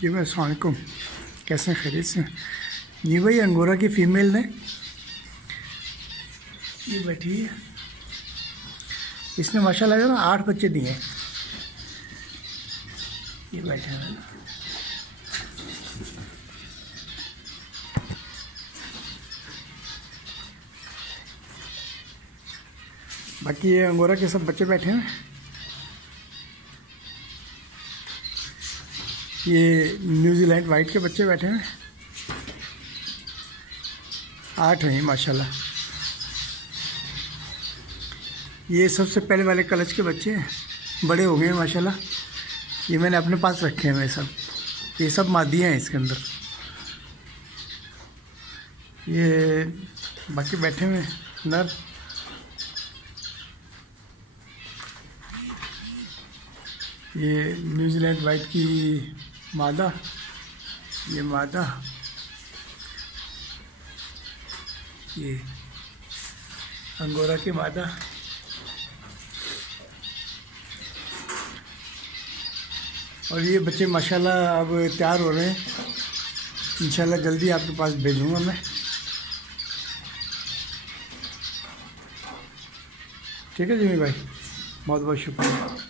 जी मैं अस्सलामुअलैकुम, कैसे हैं? खैरियत से? जी भाई, अंगोरा की फ़ीमेल ने ये बैठी है, इसने माशाल्लाह ना 8 बच्चे दिए हैं। ये बैठे हैं ना, बाकी ये अंगोरा के सब बच्चे बैठे हैं। ये न्यूजीलैंड वाइट के बच्चे बैठे हैं, 8 हैं माशाल्लाह। ये सबसे पहले वाले कलच के बच्चे हैं, बड़े हो गए हैं माशाल्लाह। ये मैंने अपने पास रखे हैं सब, ये सब मादियाँ हैं इसके अंदर। ये बाकी बैठे हुए नर। ये न्यूजीलैंड वाइट की मादा, ये मादा, ये अंगोरा की मादा। और ये बच्चे माशाल्लाह अब तैयार हो रहे हैं, इंशाल्लाह जल्दी आपके पास भेजूँगा मैं। ठीक है जिमी भाई, बहुत बहुत शुक्रिया।